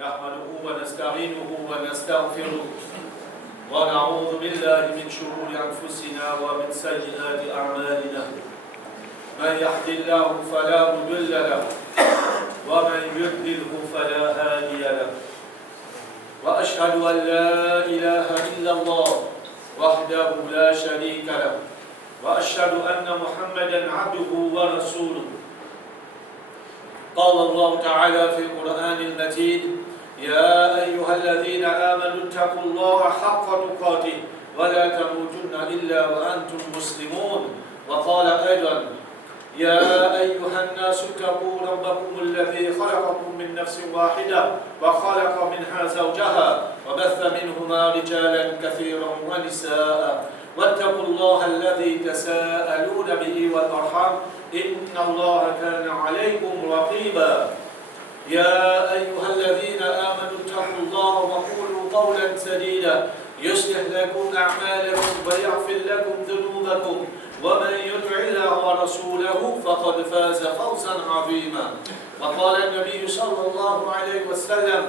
نحمده ونستعينه ونستغفره ونعوذ بالله من شرور أنفسنا ومن سيئات أعمالنا من يهد الله فلا مضل له ومن يضلله فلا هادي له وأشهد أن لا إله إلا الله وحده لا شريك له وأشهد أن محمدا عبده ورسوله قال الله تعالى في القرآن المجيد يا أيها الذين آمنوا اتقوا الله حق تقاته ولا تموتن إلا وأنتم مسلمون وقال أيضا يا أيها الناس اتقوا ربكم الذي خلقكم من نفس واحدة وخلق منها زوجها وبث منهما رجالا كثيرا ونساء واتقوا الله الذي تساءلون به والأرحام إن الله كان عليكم رقيبا يا أيها الذين آمنوا اتقوا الله وقولوا قولا سديدا يصلح لكم أعمالكم ويغفر لكم ذنوبكم ومن يطع الله ورسوله فقد فاز فوزا عظيما وقال النبي صلى الله عليه وسلم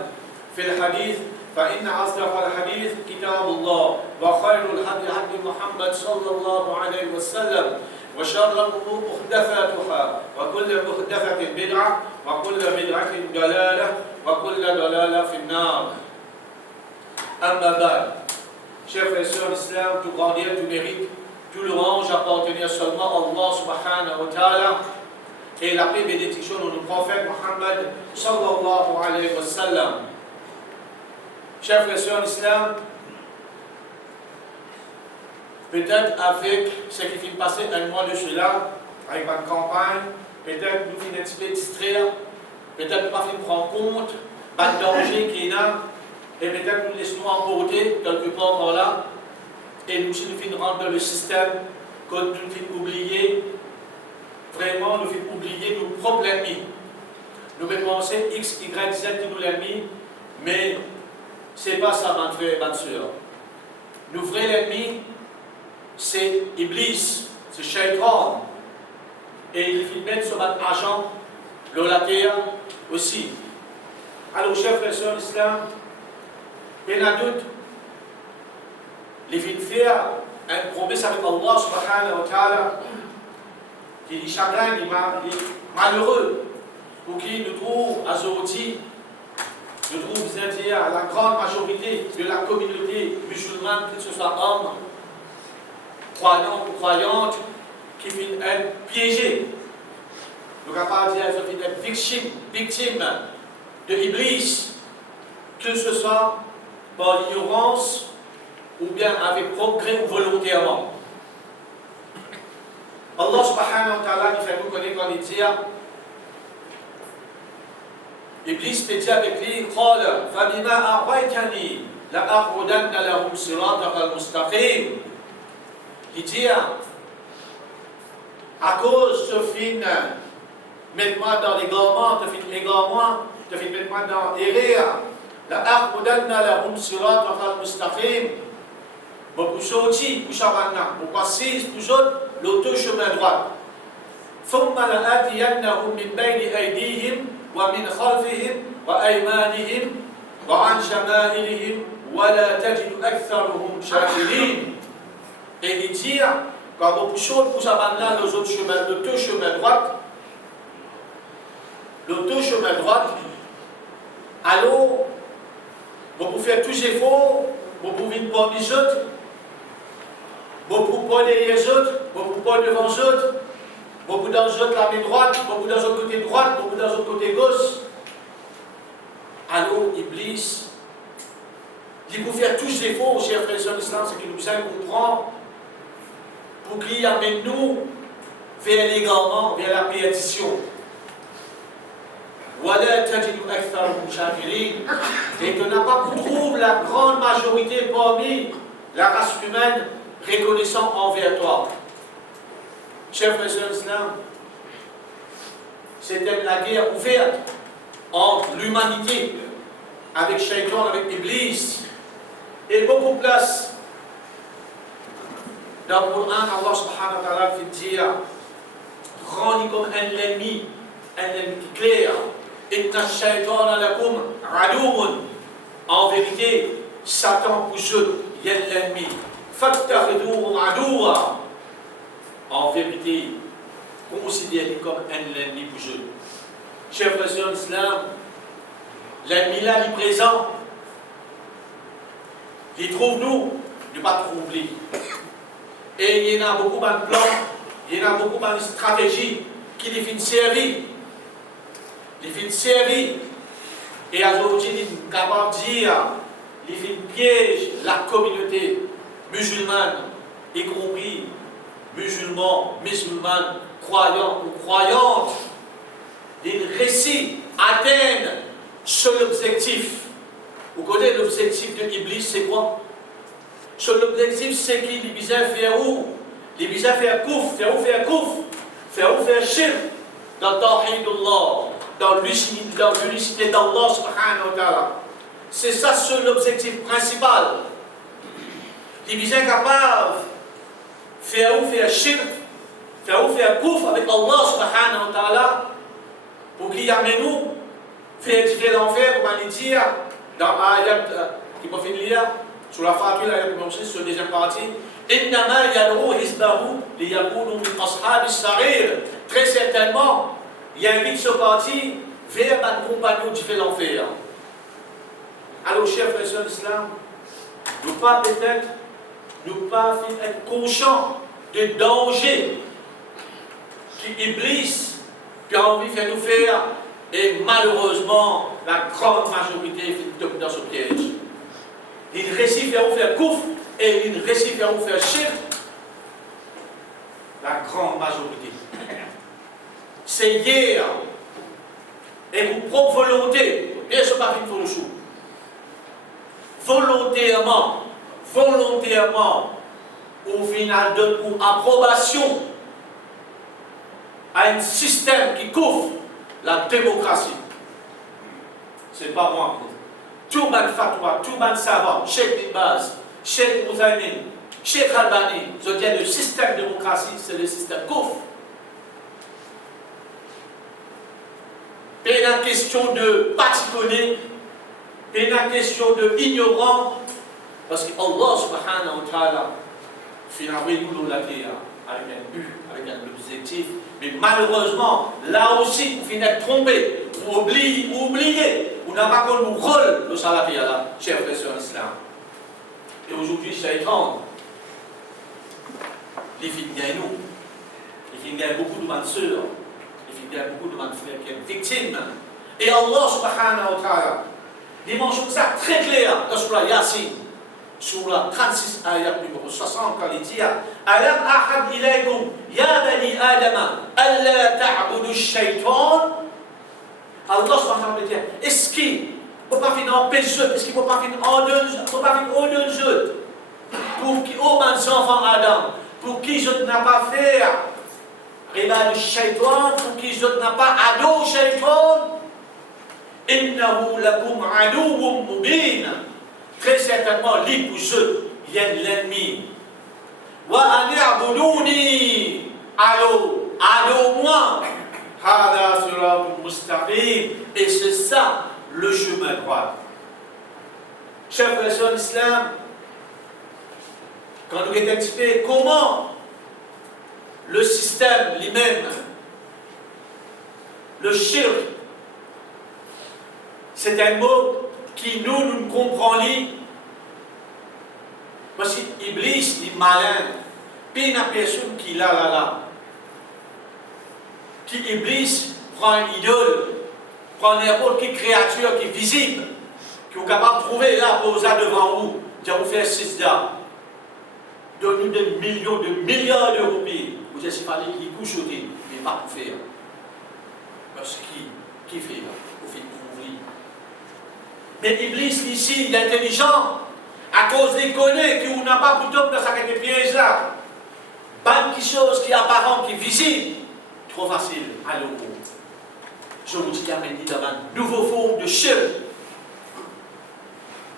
في الحديث فإن أصدق الحديث كتاب الله وخير الهدي هدي محمد صلى الله عليه وسلم وشر الأمور محدثاتها وكل محدثة بدعة وكل بدعة ضلالة وكل ضلالة في النار. أما بعد, chers frères et sœurs d'Islam, tout grandir, tout mérite, tout louange appartenir seulement à Allah subhanahu wa ta'ala et la paix et bénédiction de notre prophète Muhammad sallallahu alayhi wa sallam. Chers frères et sœurs d'Islam, peut-être avec ce qui vient de passer un mois de cela, avec votre campagne, peut-être nous finissons un petit peu distraire, peut-être pas finir prendre compte, pas de danger qu'il y a, et peut-être nous laissons emporter quelque part par là, et nous finissons rentrer dans le système, que nous finissons oublier, vraiment nous finissons oublier nos propres ennemis. Nous pouvons penser X, Y, Z qui nous l'ennemi, mais ce n'est pas ça, mon frère et ma soeur. Nos vrais ennemis, c'est Iblis, c'est Shaitan. Et il faut mettre sur votre agent, la terre aussi. Alors, chers frères et sœurs d'Islam, il y a doute, il faut faire une promesse avec Allah subhanahu wa ta'ala, qui est chagrin, il est malheureux, pour qu'il nous trouve à Zoti, nous trouve, c'est-à-dire la grande majorité de la communauté musulmane, que ce soit homme, croyants ou croyantes, qui finissent être piégés. Nous ne pouvons pas dire qu'ils finissent être victimes de Iblis, que ce soit par l'ignorance ou bien avec progrès ou volontairement. Allah subhanahu wa ta'ala nous fait nous connaître quand il dit Iblis peut dire avec lui قال فبما أغويتني لأقعدن لهم صراطك المستقيم. Il dit à cause de fin mettre-moi dans l'égarement, de fin l'égarement, de fin mettre-moi dans l'erreur, لأقعدن لهم صراطك المستقيم. Pour sortir, pour chavanna, pour passer toujours l'autre chemin droit. ثم لآتينهم من بين أيديهم ومن خلفهم وأيمانهم وعن شمائلهم ولا تجد أكثرهم شاكرين. Et il dit, quand vous poussez pour s'abandonner aux autres chemins, le deux chemins droits, alors, vous pouvez faire tous les efforts, vous pouvez pas les autres, vous pouvez pas derrière les autres, vous pouvez pas devant les autres, vous pouvez dans les autres la main droite, vous pouvez dans l'autre côté droite, vous pouvez dans l'autre côté gauche. Alors, Iblis, il faut faire tous les efforts, chers frères et sœurs d'Islam, c'est qu'il nous aide à comprendre, pour qu'il amène nous vers l'égarement, vers la perdition. Et que n'a pas qu'on trouve la grande majorité parmi la race humaine reconnaissant envers toi. Chers frères et sœurs d'Islam, c'était la guerre ouverte entre l'humanité avec Shaitan, avec Iblis, et beaucoup place. Dans le Coran, Allah subhanahu wa ta'ala fait dire, rendu comme un ennemi clair, Inna shaytana lakum aduwwun. En vérité, Satan pour eux, il est l'ennemi. Fattakhidouhu aduwwa. En vérité, considérez-le comme un ennemi pour eux. Chers frères et sœurs d'islam, l'ennemi là, il est présent. Il trouve nous, ne pas troubler. Et il y en a beaucoup de plans, il y en a beaucoup de stratégies qui les font servir. Les font servir. Et aujourd'hui, il est capable de dire, il fait piège la communauté musulmane, y compris musulmans, musulmanes, croyants ou croyantes. Il réussit à atteindre seul objectif. Vous connaissez l'objectif de l'Iblis, c'est quoi? Seul objectif, c'est qu'il visait à faire où? Il visait à faire kouf, faire shirk dans Tawhidullah, dans l'unicité d'Allah subhanahu wa ta'ala. C'est ça seul l'objectif principal. Il visait capable de faire shirk, faire kouf avec Allah subhanahu wa ta'ala pour qu'il amène nous faire différents l'enfer, pour aller dire dans l'ayat qui peut finir sur la fature, l'ayat qui commence sur la deuxième partie, Innama yad'u hizbahu liyakunu min ashabis sarir. Très certainement, il invite ce parti vers un compagnon qui fait l'enfer. Alors, chers frères et sœurs d'islam, nous pas peut-être, nous pas être conscients des dangers qui Iblis qui a envie de faire nous faire. Et malheureusement, la grande majorité finit dans ce piège. Il réussit à faire kouf et il réussit à faire shirk. La grande majorité. C'est hier. Et vous propre volonté, bien sûr, pas pour le chou. Volontairement, au final, donne pour approbation à un système qui couvre la démocratie. C'est pas moi. Tout le monde fatwa, tout le monde savant, Cheikh Bin Baz, Cheikh Mouzaymin, Cheikh Albani, je dis le système démocratie, c'est le système couvre. Pas la question de paticonner, pas la question de ignorant, parce que Allah subhanahu wa ta'ala, finalement, la terre avec un but, avec un objectif, mais malheureusement, là aussi, vous finissez trompé, vous oubliez, vous n'avez pas connu le rôle de salafia là, chers frères et sœurs islam. Et aujourd'hui, Shaitan, les filles gagnent nous, les filles gagnent beaucoup de ma sœurs, les filles gagnent beaucoup de ma frères qui sont victimes. Et Allah subhanahu wa ta'ala, il mentionne ça très clair dans Surah Yasin. Sur la 36 ayat numéro 60, quand il dit Alam ahad ilaykum ya bani adama alla ta'budu shaytan. Allah subhanahu wa ta'ala dit est-ce qu'il ne peut pas faire un péché, est-ce qu'il ne peut pas faire un deux jeux pour qui, oh mes enfants Adam, pour qui je n'ai pas fait riba du shaytan, pour qui je n'ai pas ado shaytan, innahu lakum aduwwun mubin. Très certainement, lui pour eux, il y a l'ennemi. Wa ani'buduni, allô moi. Hada siratul mustaqim. Et c'est ça le chemin droit. Chers frères et sœurs d'islam, quand nous expliquons comment le système lui-même, le shirk, c'est un mot qui nous comprenons parce qu'Iblis est malin. Puis une personne qui là. Qui Iblis prend une idole, prend n'importe quelle créature qui est visible, qui est capable de trouver là, posée devant vous, qui va vous faire 6 dames. Donne-nous des millions, de milliards d'euros. Vous avez fallait qu'il couche au thé, mais pas pour faire. Parce qui fait là? Vous faites ouvrir. Mais Iblis, ici, il est intelligent, à cause des connaît qu'on n'a pas plutôt dans sa piège là. Pas quelque chose qui est apparent, qui est visible, trop facile, allez au bout. Je vous dis, il y a maintenant une nouvelle forme de shirk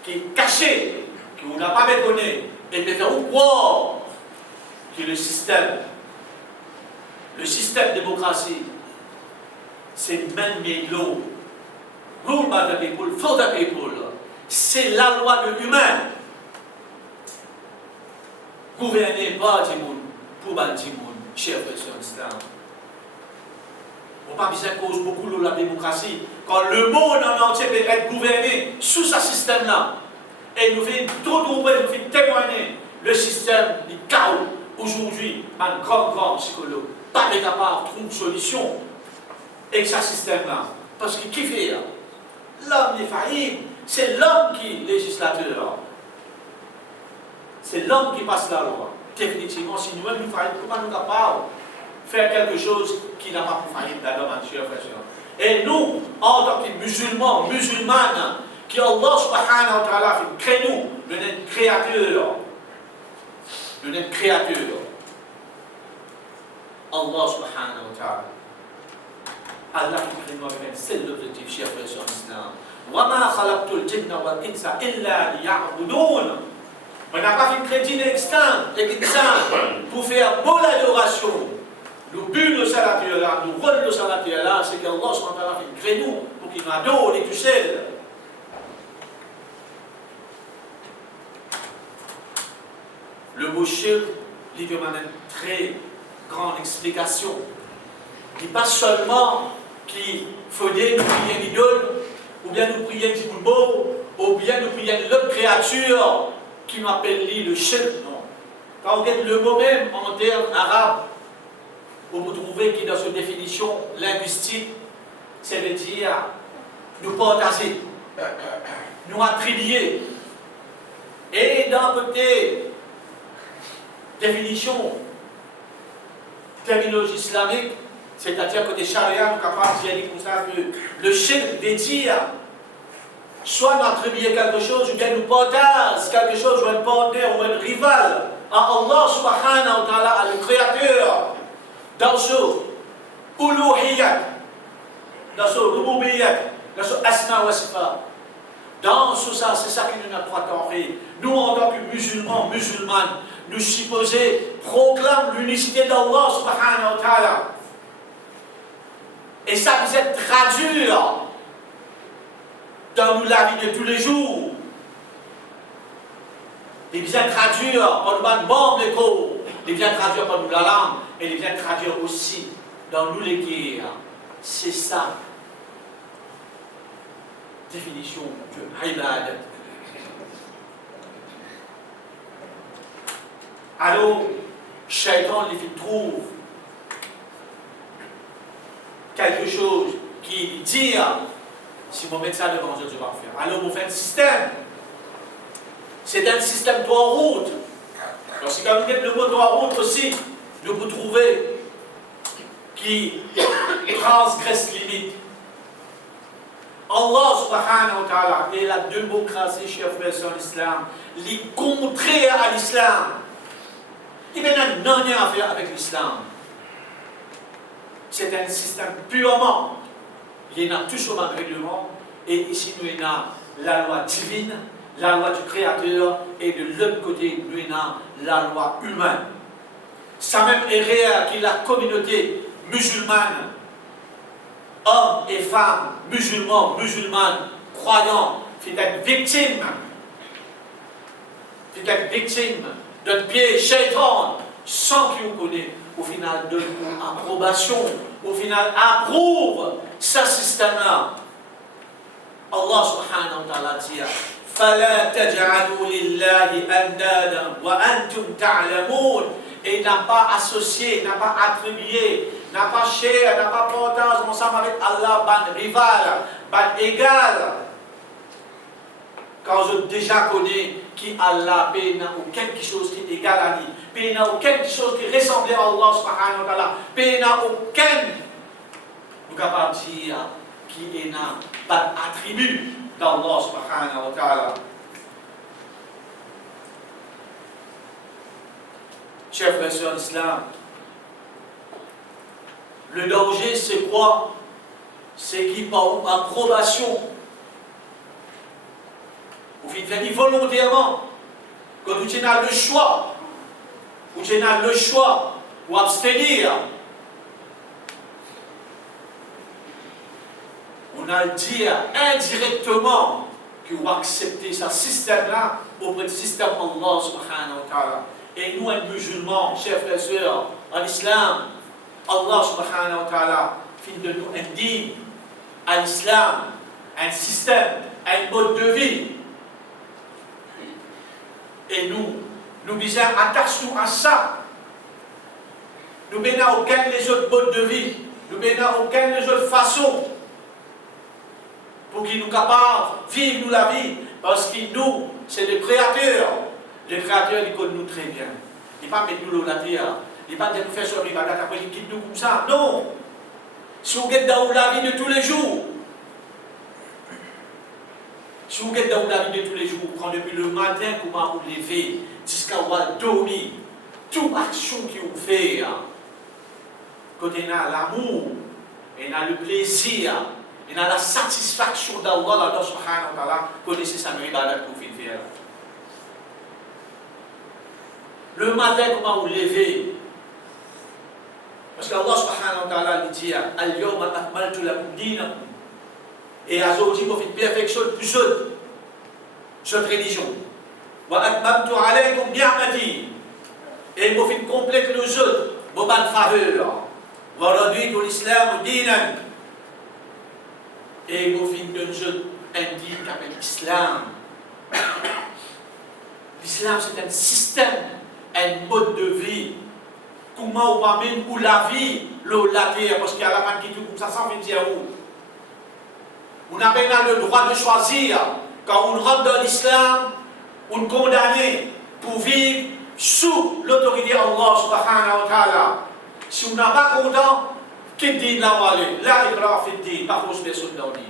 qui est caché, qu'on n'a pas méconnu, et de faire croire que le système démocratie, c'est même l'eau Rule by the people, for the people. C'est la loi de l'humain. Gouverner par du monde, pour le monde, chers frères et sœurs d'islam. On n'a pas besoin de cause beaucoup de la démocratie. Quand le monde en entier peut être gouverné sous ce système-là, et nous faisons tout ouvrir, nous faisons témoigner le système du chaos. Aujourd'hui, un grand psychologue, pas capable de trouver une solution avec ce système-là. Parce que qui fait là? L'homme est faillible. C'est l'homme qui est législateur. C'est l'homme qui passe la loi. Définitivement, si nous-mêmes nous faillons, comment nous sommes capables de faire quelque chose qui n'a pas pour faillir dans l'homme, chers frères et sœurs. Et nous, en tant que musulmans, musulmanes, qui Allah subhanahu wa ta'ala fait créer nous, nous sommes créateurs. Nous sommes créateurs. Allah subhanahu wa ta'ala. Allah qui crée nous avec un seul objectif, chers frères et sœurs d'islam. وَمَا خَلَقْتُ الْجِنَّ وَالْإِنسَ إِلَّا لِيَعْبُدُونَ. On n'a pas fait une crédit extinct pour faire bonne adoration. Le but de ce là, le rôle de ce là, c'est qu'Allah subhanahu wa ta'ala fait créer nous pour qu'il nous adore et tout seul. Le mot shirk livre une très grande explication. Il n'est pas seulement qu'il faudrait nous prier une idole, ou bien nous prier du boulot, ou bien nous prier une autre créature qui nous appelle le shirk. Non. Quand on regarde le mot même en termes arabes, vous trouvez que dans cette définition linguistique, c'est de dire nous partager, nous attribuer. Et d'un côté, définition, terminologie islamique, c'est-à-dire que des charia, nous sommes capables de dire comme ça que le shirk veut dire soit nous attribuer quelque chose, ou bien nous partage quelque chose, ou un partenaire, ou un rival à Allah subhanahu wa ta'ala, à le créateur, dans ce uluhiyat, dans ce rububiyyat, dans ce asma wa sifat. Dans tout ça, c'est ça qui nous a trois temps fait. Nous, en tant que musulmans, musulmanes, nous supposés proclament l'unicité d'Allah subhanahu wa ta'ala. Et ça vous est traduire dans la vie de tous les jours. Il vient traduire par nous membre de corps, il vient traduire par nous la langue, et il vient traduire aussi dans nous les guerres. C'est ça. Définition de ibadat. Alors, Shaitan il trouve quelque chose qui dit si vous mettez ça devant Dieu, Dieu va le faire. Alors, vous faites un système. C'est un système trois routes. Lorsque vous mettez le mot trois routes aussi, vous trouvez qui transgresse limite. Allah subhanahu wa ta'ala et la démocratie, chers frères et sœurs l'islam, les contraires à l'islam. Il n'y a rien à faire avec l'islam. C'est un système purement. Il y en a toujours un règlement. Et ici, nous avons la loi divine, la loi du Créateur, et de l'autre côté, nous avons la loi humaine. Ça même est réel que la communauté musulmane, hommes et femmes, musulmans, musulmanes, croyants, c'est être victime d'un pied shaitan, sans qu'il vous connaisse, au final donne une approbation, au final approuve ce système-là. Allah subhanahu wa ta'ala dit فَلَا تَجْعَلُوا لِلَّهِ أَنْدَادًا وَأَنْتُمْ تَعْلَمُونَ. Et n'a pas associé, n'a pas attribué, n'a pas cher, n'a pas partage ensemble avec Allah, ban rival, ban égal. Quand je déjà connais qui Allah, il n'a aucune chose qui est égal à lui, il n'a aucune chose qui ressemble à Allah subhanahu wa ta'ala, il n'a aucun, nous capable de dire qui n'a pas attribut d'Allah subhanahu wa ta'ala. Chers frères et sœurs d'islam, le danger c'est quoi? C'est qu'il par approbation. Vous faites volontairement. Quand vous avez le choix, ou abstenir. on a dit indirectement que vous acceptez ce système-là auprès du système Allah subhanahu wa ta'ala. Et nous, les musulmans, chers frères et sœurs, en islam, Allah subhanahu wa ta'ala fait de nous un dîme, un islam, un système, un mode de vie. Et nous disons, attache-nous à ça. Nous n'avons aucun les autres modes de vie. Nous n'avons aucune les autres façons pour qu'ils nous capables de vivre nous la vie. Parce que nous, c'est le Créateur. Le Créateur, il connaît nous très bien. Il ne va pas mettre nous la terre. Il ne va pas nous faire sur les bagages après il quitte nous comme ça. Non. Si vous êtes dans la vie de tous les jours, si vous êtes dans la vie de tous les jours, quand depuis le matin, comment vous levez, jusqu'à vous dormir, toute action que vous faites, quand il y a l'amour, il y a le plaisir, il y a la satisfaction d'Allah, Allah subhanahu wa ta'ala, connaissez sa ibadat que vous faites faire. Le matin, comment vous levez? Parce qu'Allah subhanahu wa ta'ala dit Al-yawma akmaltu lakum dinakum. Et aujourd'hui, vous faites perfection de plus cette religion. Wa atmamtu alaykum ni'mati. Et vous faites complète le jeu, vos bonnes faveurs. Wa raditu l'islam dinan. Et vous faites de jeu indique avec l'islam. L'islam, c'est un système, un mode de vie. Comment on va mettre où la vie, la terre, parce qu'il y a la main qui tout comme ça veut dire où. On n'a pas le droit de choisir. Quand on rentre dans l'islam, on est condamné pour vivre sous l'autorité d'Allah subhanahu wa ta'ala. Si on n'a pas content, qui dit là où aller? Là, il va faire dire, pas fausse personne dans lui.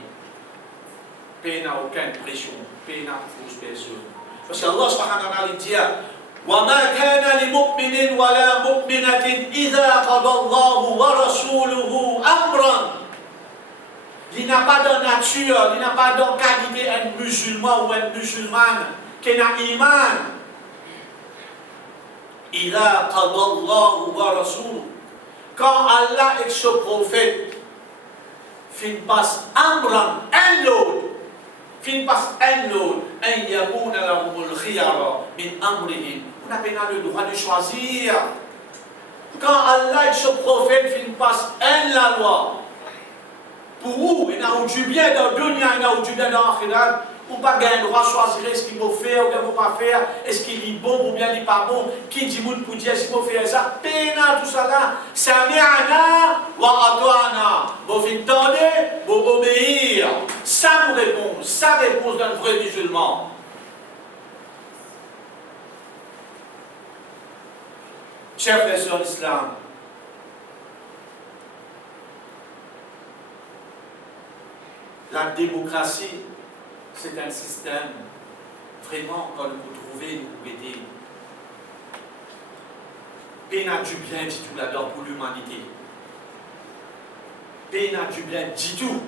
Paix n'a aucune pression, paix n'a fausse personne. Parce qu'Allah subhanahu wa ta'ala dit, وما كان لمؤمن ولا مؤمنة إذا قضى الله ورسوله أمرا. Il n'a pas de nature, il n'a pas de qualité un musulman ou une musulmane qui n'a iman. إذا قضى الله ورسوله. Quand Allah et son prophète fin passe amran un l'autre. Fin passe un l'autre. أن يكون لهم الخيار من أمرهم. On n'a pas le droit de choisir. Quand Allah et son prophète fin passe un la loi, pour où il y a du bien dans le dunya, il y a du bien dans l'akhirat, ou pas gagner le droit de choisir ce qu'il faut faire ou ce qu'il ne faut pas faire, est-ce qu'il est bon ou bien il n'est pas bon, qui dit pour dire ce qu'il faut faire ça, pénal tout ça là, sami'ana wa ata'na, vous faites tendre, vous obéir. Ça nous répond, ça réponse d'un vrai musulman. Chers frères et sœurs d'Islam, la démocratie, c'est un système vraiment, quand vous trouvez, vous pouvez dire, paix n'a du bien du tout là-dedans pour l'humanité. Paix n'a du bien du tout,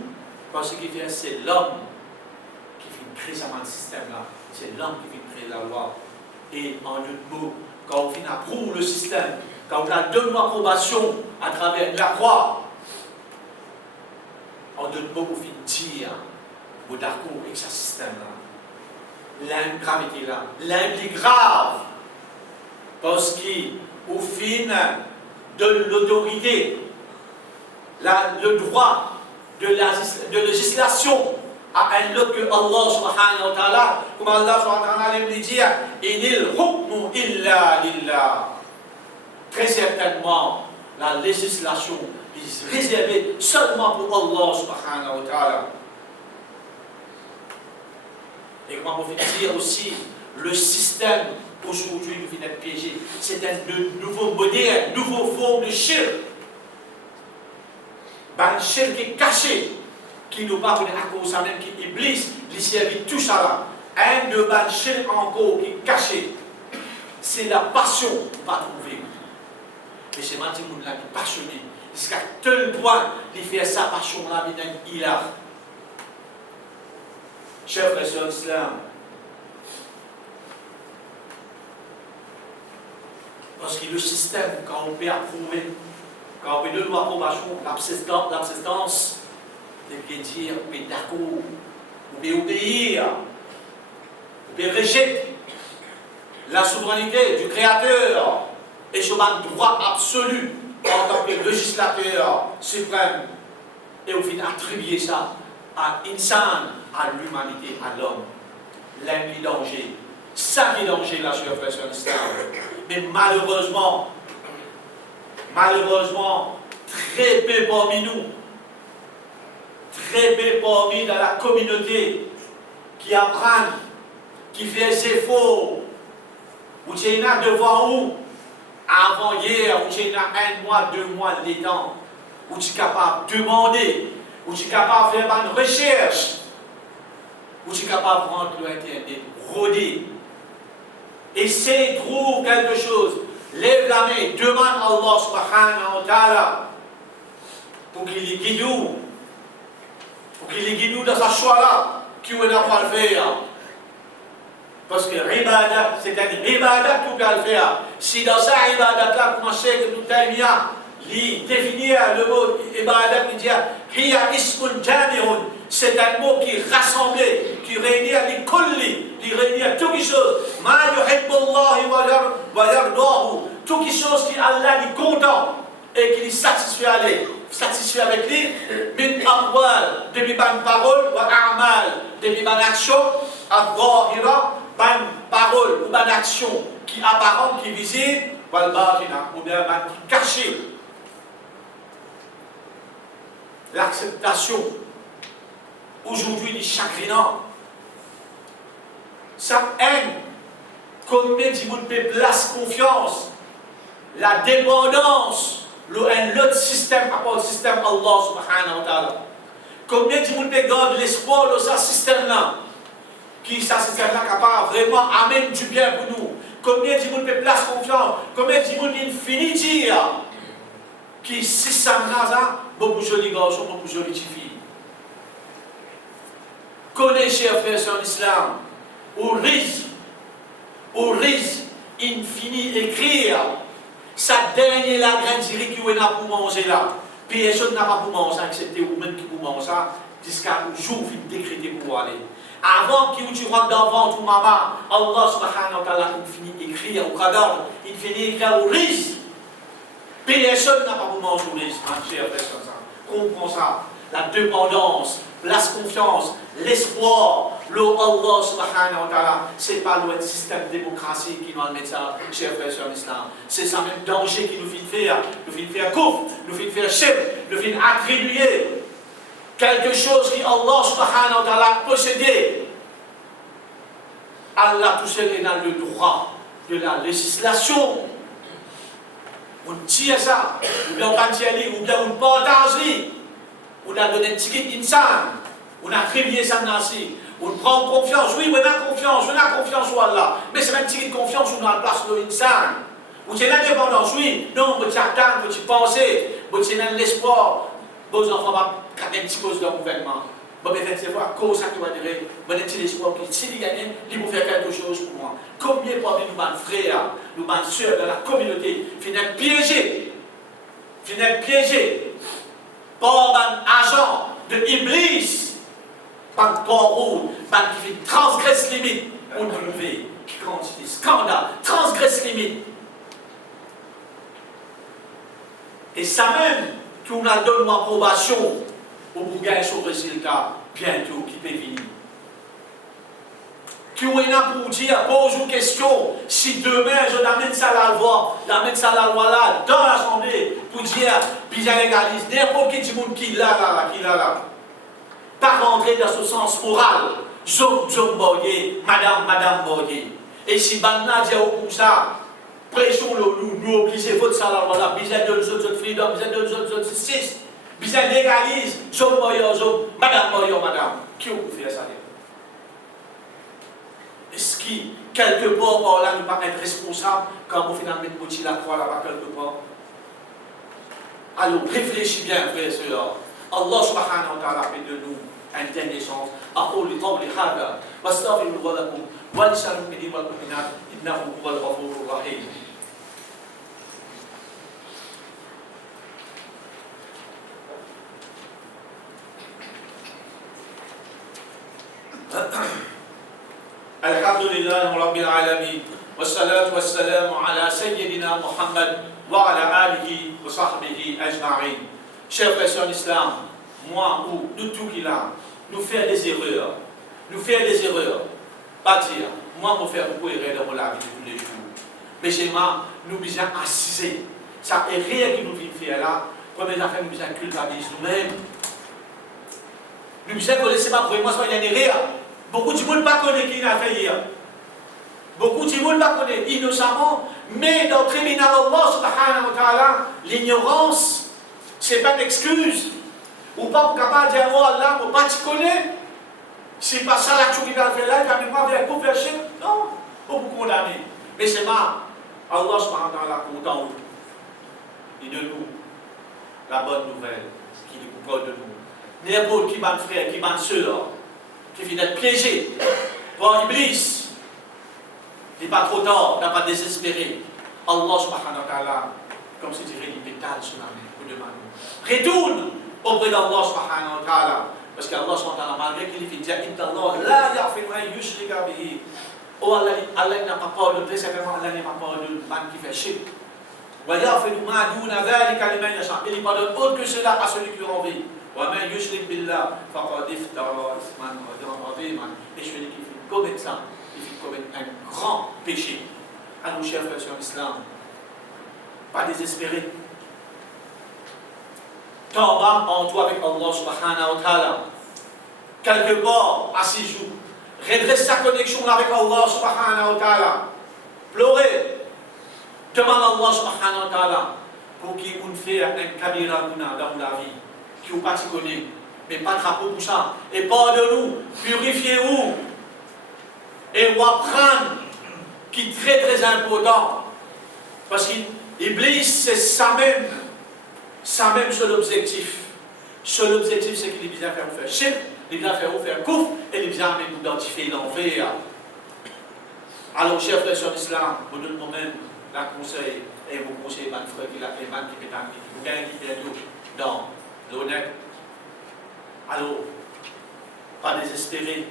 parce que c'est l'homme qui fait créer ce système-là, c'est l'homme qui fait créer la loi. Et en d'autres mots, quand on approuve le système, quand on a donné l'approbation à travers la croix, en d'autres mots, on fait dire, vous êtes d'accord avec ce système-là. L'ingravité là, l'implique grave, parce qu'au fin de l'autorité, le droit de législation à un autre que Allah subhanahu wa ta'ala, comme Allah subhanahu wa ta'ala aime dire, inil hukmu illa lillah. Très certainement, la législation est réservée seulement pour Allah subhanahu wa ta'ala. Et comment on peut dire aussi, le système aujourd'hui nous vient d'être piégé. C'est un nouveau modèle, une nouvelle forme de shirk. Un shirk qui est caché, qui nous parle à cause même qui Iblis, il servit tout ça là. Un de ban shirk encore qui est caché, c'est la passion qu'on va trouver. Et c'est maintenant qui est passionné. Jusqu'à tel point, il fait sa passion là, il a. Chers frères et sœurs d'Islam, parce que le système, quand on peut approuver, quand on peut donner l'approbation, l'absistance, de bien dire, vous êtes d'accord, vous pouvez obéir, vous pouvez rejeter la souveraineté du Créateur et sur un droit absolu en tant que législateur suprême. Et au final, attribuer ça à l'insan, à l'humanité, à l'homme. L'un qui est danger. Ça qui est danger, là, chers frères et sœurs. Mais malheureusement, très peu parmi nous, très peu parmi dans la communauté qui apprennent, qui fait ses efforts, ou tu es là devant vous, avant hier, ou tu es là 1 mois, 2 mois, des temps, où tu es capable de demander, où tu es capable de faire une recherche, où tu es capable de rentrer sur Internet, rôder, essayer de trouver quelque chose, lève la main, demande à Allah subhanahu wa ta'ala pour qu'il les guide, dans sa choix-là, qui on n'a pas le faire. Parce que l'ibadat, c'est-à-dire l'ibadat qu'on peut le faire. Si dans ça, l'ibadat-là, comme Cheikh Ibn Taymiyyah, il définit le mot ibadat, il dit hiya ismun jami'un, c'est un mot qui rassemble, qui réunit les kulli, qui réunit toutes les choses. Ma yuhibbullah wa yardahu, toutes les choses qui Allah est content et qui est satisfait avec lui, min aqwal, depuis ban parole, wa a'mal, depuis ban action, ad-dhahira, ban parole ou ban action qui apparente, qui visible, wal batina, ou bien ban qui caché. L'acceptation aujourd'hui est chagrinant. Sa haine, combien de monde peut place confiance, la dépendance, l'autre système, à part le système Allah subhanahu wa ta'ala. Combien de monde peut garder l'espoir de ce système-là, qui ce système-là capable vraiment amener du bien pour nous. Combien de monde peut place confiance, combien de monde infini dire qui si ça n'a beaucoup de jolis garçons, beaucoup de jolies filles. Connaissez, chers frères en islam, au risque infini écrire sa dernière la grande série qui est là pour manger là. Personne n'a pas pour manger, excepté vous-même qui pour manger ça, jusqu'à un jour où il décrété pour aller. Avant que tu rentres dans le ventre ou maman, Allah subhanahu wa ta'ala, il finit écrire au cadavre, il finit écrire au risque. Personne n'a pas pour manger au risque, chers frères comme ça. Comprends ça. La dépendance, la confiance, l'espoir, le Allah subhanahu wa ta'ala, ce n'est pas le système de démocratie qui nous met ça, chers frères sur l'islam. C'est ça même danger qui nous fait faire. Nous fait faire couf, nous fait faire chef, nous fait attribuer quelque chose qui Allah subhanahu wa ta'ala possédé. Allah tout seul est dans le droit de la législation. On tire ça, ou bien on tire, ou bien on partage. On a donné un ticket insan, on a créé ça ainsi, on prend confiance, oui, on a confiance en Allah, mais c'est un ticket de confiance, on a la place de l'insan. Vous avez l'indépendance, oui, non, vous attendez, vous pensez, vous avez l'espoir, vos enfants vont quand même disposer de leur gouvernement. Vous avez fait voir à cause qui va dire, vous avez l'espoir que si vous gagnez, ils vont faire quelque chose pour moi. Combien parmi nous, nos frères, nos soeurs de la communauté, finissent piégés par un agent de Iblis, par un port qui fait transgresse limite, on trouve quantité, scandale, transgresse limite. Et ça même, qu'on a donné une approbation pour gagner son résultat bientôt qui peut venir. Qu'on est là pour dire, pose une question, si demain je l'amène ça à la loi, là, dans l'Assemblée, pour dire, puis je légalise, n'importe qui dit qui là. Pas rentrer dans ce sens moral, Zom Boyer, Madame Boyer. Et si Banna dit comme ça, pression nous obligez votre salaire, voilà, besoin de nous autres freedom, besoin de nous autres justice, besoin légalise, Zom Boyer, Madame Boyer, Madame. Qui vous fait ça? Est-ce qui, quelque part, par là, nous pas être responsable quand vous finalement mettez la croix là-bas quelque part? Alors, réfléchis bien, frères et sœurs. Allah subhanahu wa ta'ala fait de nous une dernière chance. أقول قولي هذا واستغفر الله لكم ولسائر المؤمنين والمؤمنات إنه هو الغفور الرحيم. Alhamdulillah Rabbil Alamin. Wassalatu wassalamu ala Sayyidina Muhammad wa ala alihi wa sahbihi ajma'in. Chers frères en islam, moi ou nous tous qui là, nous faire des erreurs. Pas dire, moi je fais beaucoup d'erreurs dans la vie de tous les jours. Mais chez moi, nous besoin assiser. Ça est rien qui nous vient faire là. Première affaire, nous besoin culpabiliser nous-mêmes. Nous besoin connaître pas pour moi, il y a des rires. Beaucoup de monde pas connaît qui n'a fait hier. Beaucoup de monde pas connaît innocemment, mais dans le tribunal Allah subhanahu wa ta'ala, l'ignorance, c'est pas une excuse. Ou pas capable de dire oh Allah, ou pas tu connais. C'est pas ça la chose qui va faire là, il va même pas faire coup faire chien. Non, pour vous condamner. Mais c'est pas Allah subhanahu wa ta'ala content et de nous la bonne nouvelle qui nous parle de nous. N'importe qui va frère, qui va soeur, qui vient d'être piégé par Iblis. Il n'est pas trop tard, il n'a pas désespéré. Allah subhanahu wa ta'ala, comme c'est dirait, il pétale sur la main, vous demandez. Retourne auprès d'Allah subhanahu wa ta'ala. Parce qu'Allah subhanahu wa ta'ala, malgré qu'il dit, Inna Allah la yaghfiru an yushrika bihi. Oh Allah n'a pas peur de très certainement, Allah n'a pas peur de man qui fait shirk. Wa yaghfiru ma duna dhalika liman yasha. Il pardonne autre que cela à celui qui a envie. Wa man yushrik billah faqad iftara isman aziman. Et celui qui fait commettre ça, il fait commettre un grand péché. À nos chers frères sur l'islam, pas désespérer. Tauba en toi avec Allah subhanahu wa ta'ala. Quelque part à ses jours. Redresse sa connexion avec Allah subhanahu wa ta'ala. Pleurer. Demande à Allah subhanahu wa ta'ala pour qu'il nous fasse un kabira dans la vie. Qui ou pas t'y connaît. Mais pas de rapport pour ça. Et pardonne-nous. Purifiez-vous. Et on apprendre qui est très très important. Parce qu'Iblis c'est ça même seul objectif. Seul objectif c'est qu'il vient faire vous faire shirk, il vient faire vous faire kouf, et il vient même identifier l'enfer. Alors chers frères sur l'islam, vous donnez moi-même la conseil, et vous conseillez mon frère qui l'a fait, man qui est en qui vous gagnez qui est dans l'honnête. Alors, pas désespérer,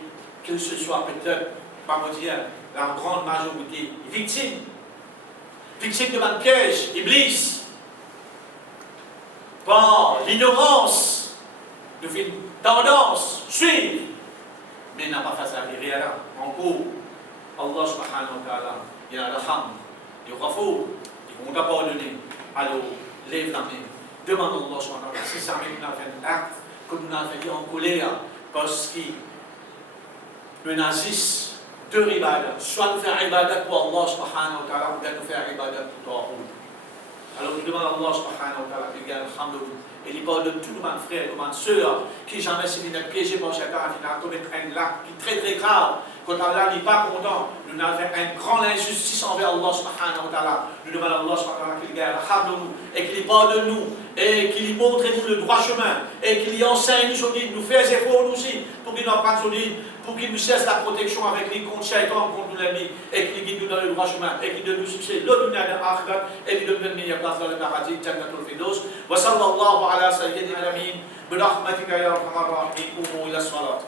que ce soit peut-être, pas me dire, la grande majorité victime de mon piège, Iblis. Par l'ignorance, de faire une tendance, suivre, mais n'a pas face à rien là. En cours, Allah subhanahu wa ta'ala, il y a la ham, il y a Rafour, il vont pardonner. Alors, lève la main, demande à Allah subhanahu wa ta'ala, si ça même nous a fait un acte, que nous avons fait en colère, parce qu'il menace deux ibadah, soit nous faire ibadah pour Allah subhanahu wa ta'ala, ou bien nous faire ibadah pour toi. Alors nous demandons à Allah subhanahu wa ta'ala qu'il gagne alhamdoulilah. Et il pardonne tout le monde frère, tout le monde sœur, qui jamais s'est fait piégé par chacun, qui a commis un acte qui est très très grave. Quand Allah n'est pas content, nous avons fait une grande injustice envers Allah subhanahu wa ta'ala. Nous demandons à Allah subhanahu wa ta'ala qu'il gagne alhamdoulilah, et qu'il pardonne nous, et qu'il montre nous le droit chemin, et qu'il enseigne nous fait des efforts nous aussi, pour qu'il nous apprenne sur lui, pour qu'il nous cesse la protection avec les contre shaitan, contre l'ennemi, et qu'il guide nous dans le droit chemin, et qu'il donne nous succès, le dunya de l'akhirat, et qu'il donne nous une meilleure place dans le paradis, Jannatul Firdaus. Wa sallallahu ala sayyidina al-amin, bi rahmatika ya arhamar rahimin, qumu ila salat.